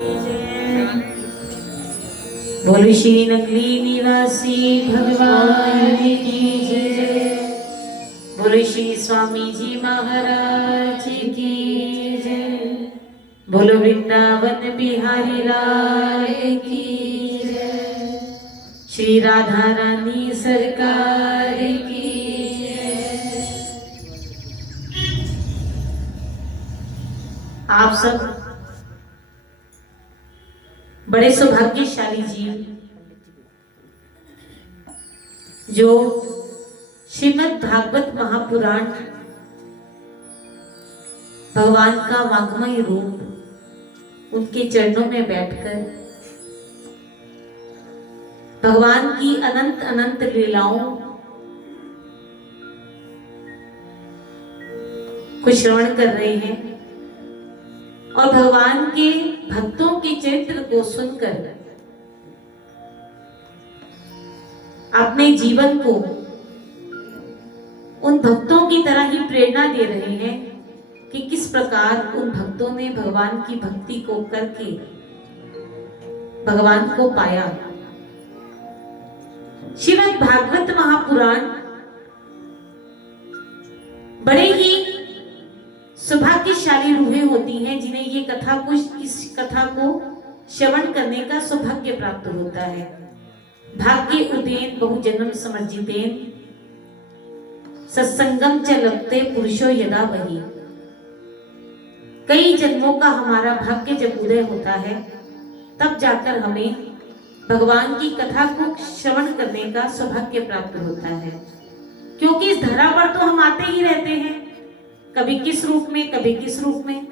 बोलो श्री नगरी निवासी भगवान की जय। बोलो श्री स्वामी जी महाराज की जय। बोलो वृंदावन बिहारी लाल की जय। श्री राधा रानी सरकार की जय। आप सब बड़े सौभाग्यशाली जीव जो श्रीमद् भागवत महापुराण भगवान का वाग्मय रूप उनके चरणों में बैठकर भगवान की अनंत अनंत लीलाओं को श्रवण कर रहे हैं और भगवान के भक्तों के चरित्र को सुनकर अपने जीवन को उन भक्तों की तरह ही प्रेरणा दे रहे हैं कि किस प्रकार उन भक्तों ने भगवान की भक्ति को करके भगवान को पाया। श्रीमद् भागवत महापुराण बड़े ही सौभाग्यशाली रूहें होती हैं जिन्हें ये इस कथा को श्रवण करने का सौभाग्य प्राप्त होता है। भाग्य उदेन बहुजन्म समर्जितेन सत्संगम च लभते पुरुषो यदा वही। कई जन्मों का हमारा भाग्य जब उदय होता है तब जाकर हमें भगवान की कथा को श्रवण करने का सौभाग्य प्राप्त होता है, क्योंकि इस धरा पर तो हम आते ही रहते हैं, कभी किस रूप में कभी किस रूप में।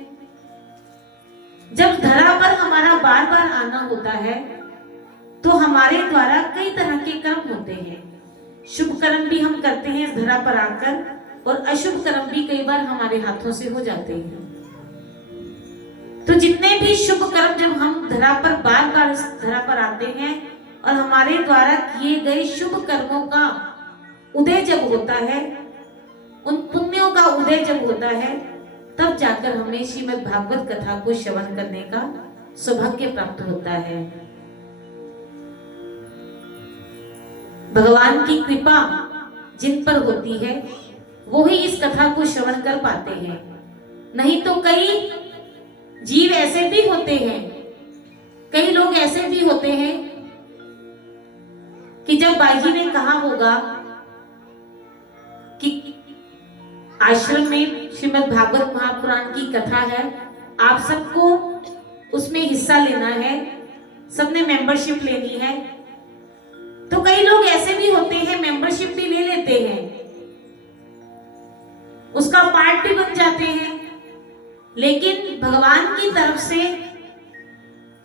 जब धरा पर हमारा बार बार आना होता है तो हमारे द्वारा कई तरह के कर्म होते हैं। शुभ कर्म भी हम करते हैं इस धरा पर आकर और अशुभ कर्म भी कई बार हमारे हाथों से हो जाते हैं। तो जितने भी शुभ कर्म जब हम धरा पर बार बार इस धरा पर आते हैं और हमारे द्वारा किए गए शुभ कर्मों का उदय जब होता है, उन पुण्यों का उदय जब होता है, तब जाकर हमें श्रीमद् भागवत कथा को श्रवण करने का सौभाग्य प्राप्त होता है। भगवान की कृपा जिन पर होती है वो ही इस कथा को श्रवण कर पाते हैं। नहीं तो कई जीव ऐसे भी होते हैं, कई लोग ऐसे भी होते हैं कि जब बाईजी ने कहा होगा कि आश्रम में श्रीमद् भागवत महापुराण की कथा है, आप सबको उसमें हिस्सा लेना है, सबने मेंबरशिप लेनी है, तो कई लोग ऐसे भी होते हैं मेंबरशिप भी ले लेते हैं, उसका पार्ट भी बन जाते हैं, लेकिन भगवान की तरफ से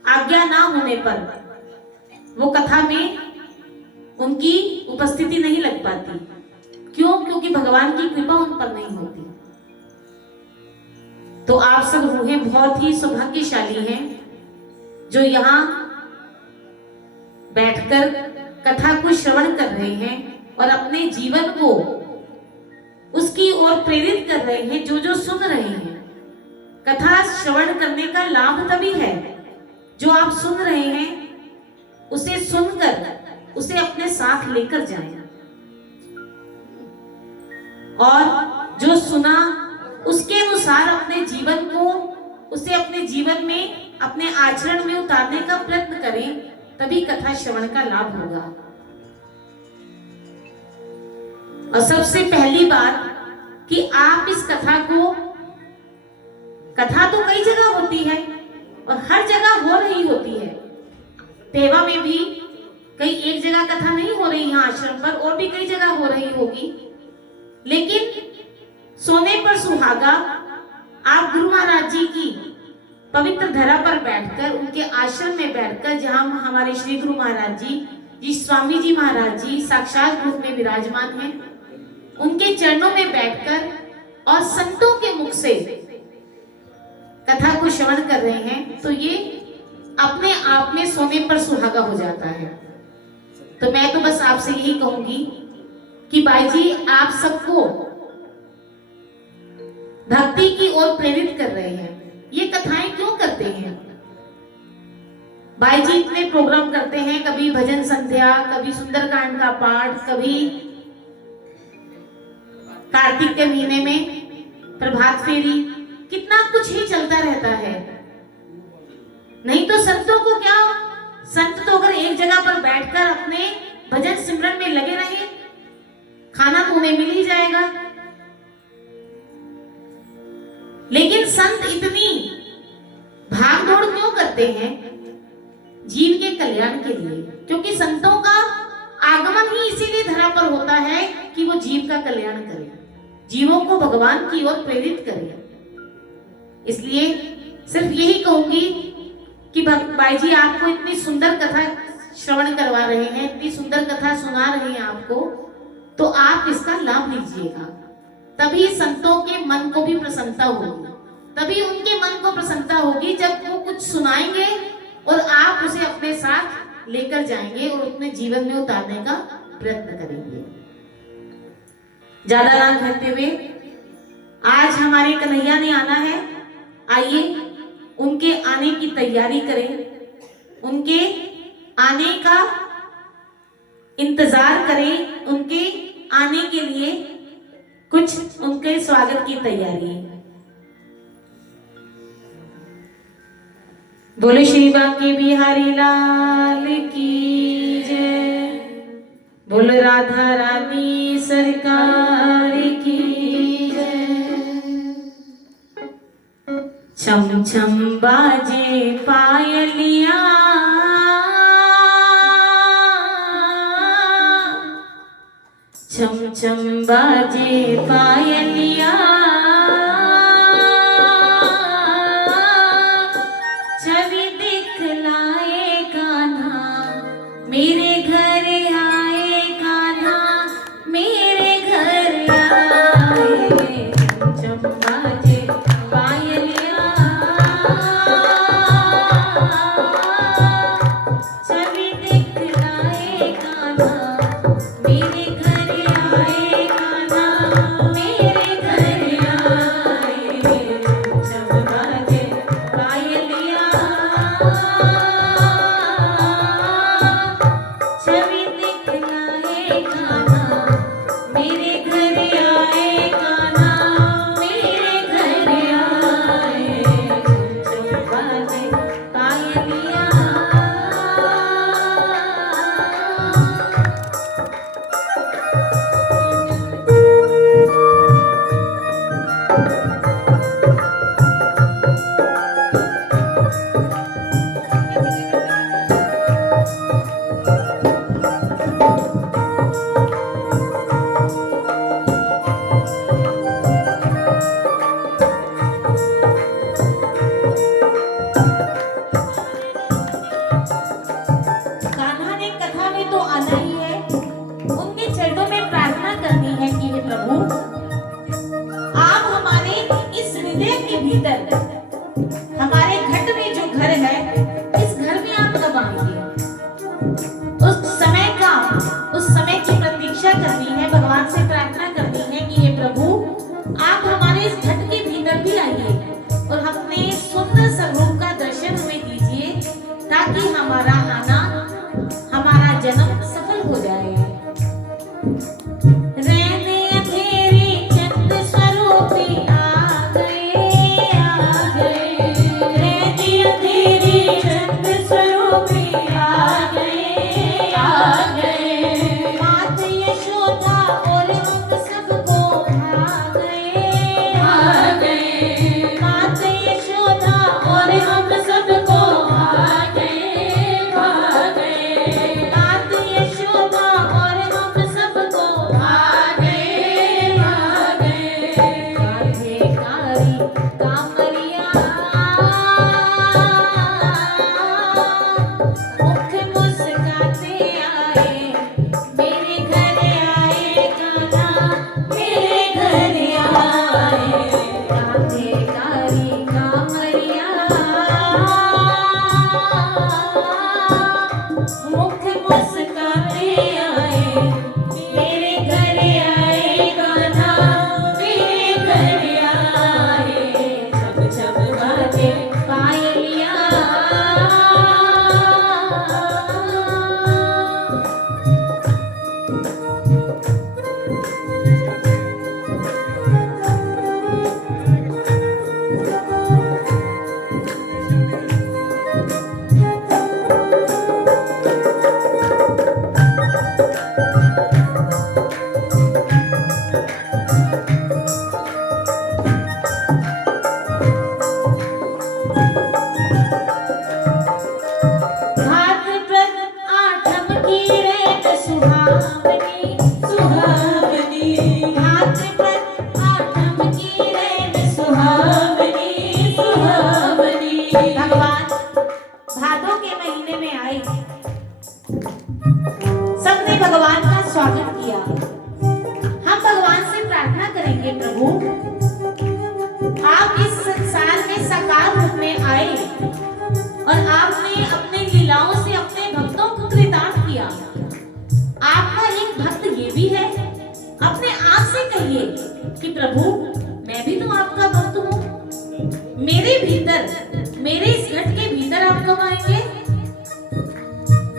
आज्ञा ना होने पर वो कथा में उनकी उपस्थिति नहीं लग पाती। क्यों? क्योंकि भगवान की कृपा उन पर नहीं होती। तो आप सब रूहें बहुत ही सौभाग्यशाली हैं जो यहाँ बैठकर कथा को श्रवण कर रहे हैं और अपने जीवन को उसकी ओर प्रेरित कर रहे हैं। जो जो सुन रहे हैं, कथा श्रवण करने का लाभ तभी है जो आप सुन रहे हैं उसे सुनकर उसे अपने साथ लेकर जाएं, और जो सुना उसके अनुसार अपने जीवन को उसे अपने जीवन में अपने आचरण में उतारने का प्रयत्न करें, तभी कथा श्रवण का लाभ होगा। और सबसे पहली बात कि आप इस कथा तो कई जगह होती है और हर जगह हो रही होती है। तेवा में भी कई एक जगह कथा नहीं हो रही, यहाँ आश्रम पर और भी कई जगह हो रही होगी, लेकिन सोने पर सुहागा आप गुरु महाराज जी की पवित्र धरा पर बैठकर, उनके आश्रम में बैठकर, जहां हमारे श्री गुरु महाराज जी स्वामी जी महाराज जी साक्षात रूप में विराजमान हैं, उनके चरणों में बैठकर और संतों के मुख से कथा को श्रवण कर रहे हैं, तो ये अपने आप में सोने पर सुहागा हो जाता है। तो मैं तो बस आपसे यही कहूंगी कि भाई जी आप सबको भक्ति की ओर प्रेरित कर रहे हैं। ये कथाएं क्यों करते हैं? भाई जी इतने प्रोग्राम करते हैं, कभी भजन संध्या, कभी सुंदरकांड का पाठ, कभी कार्तिक के महीने में प्रभात फेरी, कितना कुछ ही चलता रहता है। नहीं तो संतों को क्या, संत तो अगर एक जगह पर बैठकर अपने भजन सिमरन में लगे रहे, खाना तो उन्हें मिल ही जाएगा। लेकिन संत इतनी भाग दौड़ क्यों करते हैं? जीव के कल्याण के लिए, क्योंकि संतों का आगमन ही इसीलिए धरा पर होता है कि वो जीव का कल्याण करे, जीवों को भगवान की ओर प्रेरित करे। इसलिए सिर्फ यही कहूंगी कि भाई जी आपको इतनी सुंदर कथा श्रवण करवा रहे हैं, इतनी सुंदर कथा सुना रहे हैं आपको, तो आप इसका लाभ लीजिएगा। तभी संतों के मन को भी प्रसन्नता होगी, तभी उनके मन को प्रसन्नता होगी जब वो कुछ सुनाएंगे और आप उसे अपने साथ लेकर जाएंगे और अपने जीवन में उतारने का प्रयत्न करेंगे। ज्यादा ना कहते हुए आज हमारे कन्हैया ने आना है, आइए उनके आने की तैयारी करें, उनके आने का इंतजार करें, उनके आने के लिए कुछ उनके स्वागत की तैयारी। बोले श्री बांके बिहारी लाल की जय, बोलो राधा रानी सरकार की जय। छम छम बाजे पायलिया, छम छम बाजे पायलिया, छवि दिखलाए कान्हा मेरे घर आए, कान्हा मेरे घर आए। छम छम बाजे पायलिया, छवि दिखलाए कान्हा मेरे घर आए, कान्हा मेरे घर आए। छम बाजे पायलिया, छवि दिखलाए कान्हा मेरे घर आए, कान्हा मेरे घर आए। छम बाजे पायलिया। कान्हा ने कथा में तो आना ही है, उनके चरणों में प्रार्थना करनी है कि हे प्रभु आप हमारे इस हृदय के भीतर, हमारे घट में जो घर है, इस घर में आप कब आएंगे? उस समय की प्रतीक्षा करनी है, भगवान से प्रार्थना करनी है कि हे प्रभु आप हमारे इस घट के भीतर भी आइए और अपने सुंदर स्वरूप का दर्शन हमें दीजिए, ताकि हमारा आना, हमारा जन्म सफल हो जाए। रहने अंधेरी चंद स्वरूपी आ गए, आ गए। रहने अंधेरी चंद स्वरूपी आ गए, आ गए। मात यशोदा और हम सबको भा गए, भा गए। मात यशोदा और हम सबको भा गए, भा गए। मात यशोदा और हम सबको भा गए, भा गए। कान्हे कारी कांवरिया, कि प्रभु मैं भी तो आपका भक्त हूँ, मेरे भीतर, मेरे इस घट के भीतर आप कब आएंगे?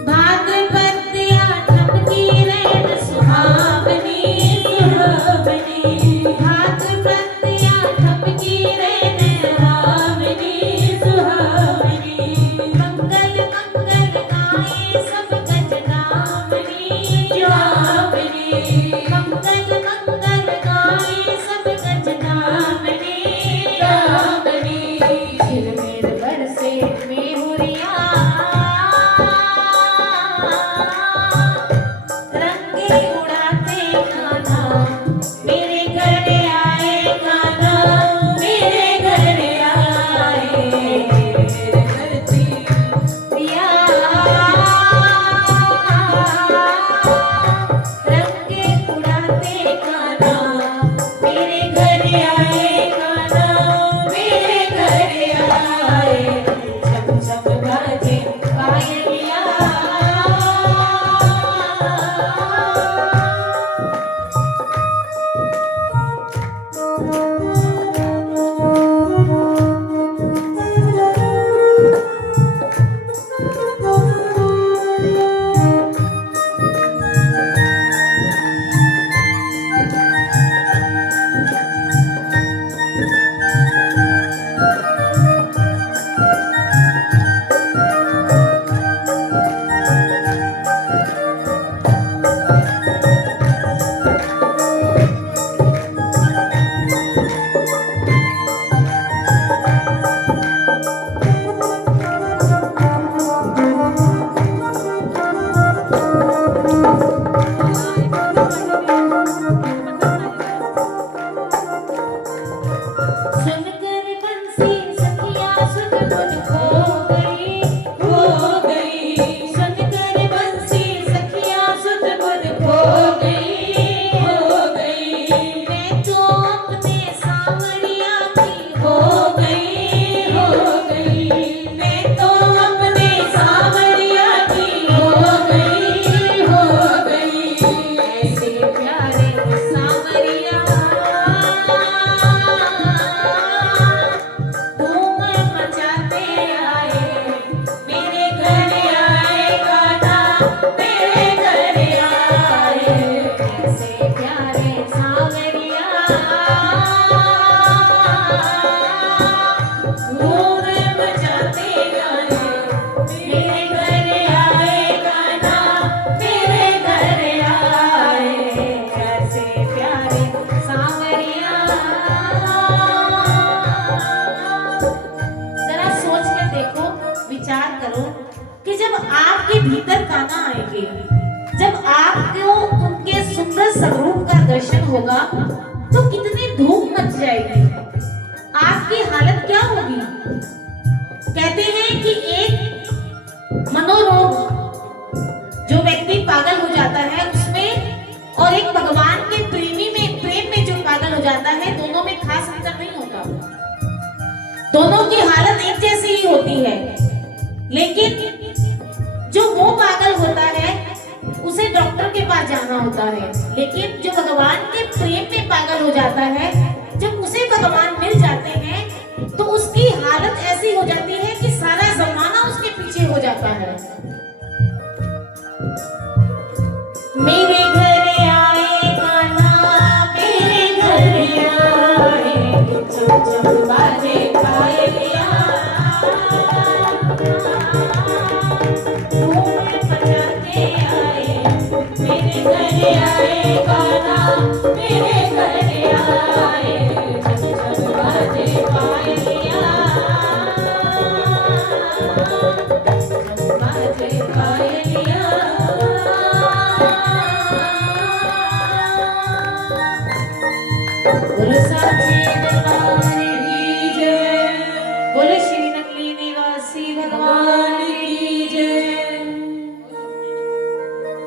भाद्रपद आठम की रैन सुहावनी, सुहावनी, भाद्रपद आठम की रैन सुहावनी, सुहावनी, मंगल मंगल गाए सब गज गावनी, गावनी, मंगल मंगल गाए सब गज गावनी, गावनी, झिलमिल बरसे मेहुरिया, रंगे उड़ाते गाना, मेरे घर आए गाना, मेरे घर आए, मेरे धरती पिया, रंगे उड़ाते गाना, मेरे घर आए गाना, मेरे घर आए, छप छप बाजे पायलिया। सुनकर बंसी सखिया सुध बुध खो गई, खो गई, सुनकर बंसी सखिया सुध बुध खो गई, हो गई, मैं तो अपने सांवरिया की हो गई, हो गई, मैं तो अपने सांवरिया की हो गई, हो गई, ऐसे प्यारे सांवरिया धूम मचाते आए, मेरे घर आए गाना, मेरे घर आए, ऐसे प्यारे सांवरिया धूम मचाते आए, मेरे घर आए गाना, मेरे घर आए, ऐसे प्यारे सांवरिया। जरा सोच कर देखो, विचार करो कि जब आपके भीतर गाना आएंगे, जब आपको उनके सुंदर स्वरूप का दर्शन होगा तो कितनी धूम मच जाएगी, आपकी हालत क्या होगी? कहते हैं कि एक मनोरोग जो व्यक्ति पागल हो जाता है उसमें, और एक भगवान के प्रेम में जो पागल हो जाता है, दोनों में खास अंतर नहीं होता, दोनों की हालत एक जैसी ही होती है। लेकिन जो वो पागल होता है उसे डॉक्टर के पास जाना होता है, लेकिन जो भगवान के प्रेम में पागल हो जाता है, जब उसे भगवान मिल जाते हैं तो उसकी हालत ऐसी हो जाती है कि सारा जमाना उसके पीछे हो जाता है। मेरे घर आए गाना, मेरे घर आए, चम चम बाजे पायलिया, धूम मचाते आए, मेरे घर आए गाना, मेरे घर आए, चम चम बाजे पायलिया, चम बाजे पायलिया। गुरु साचे दरबार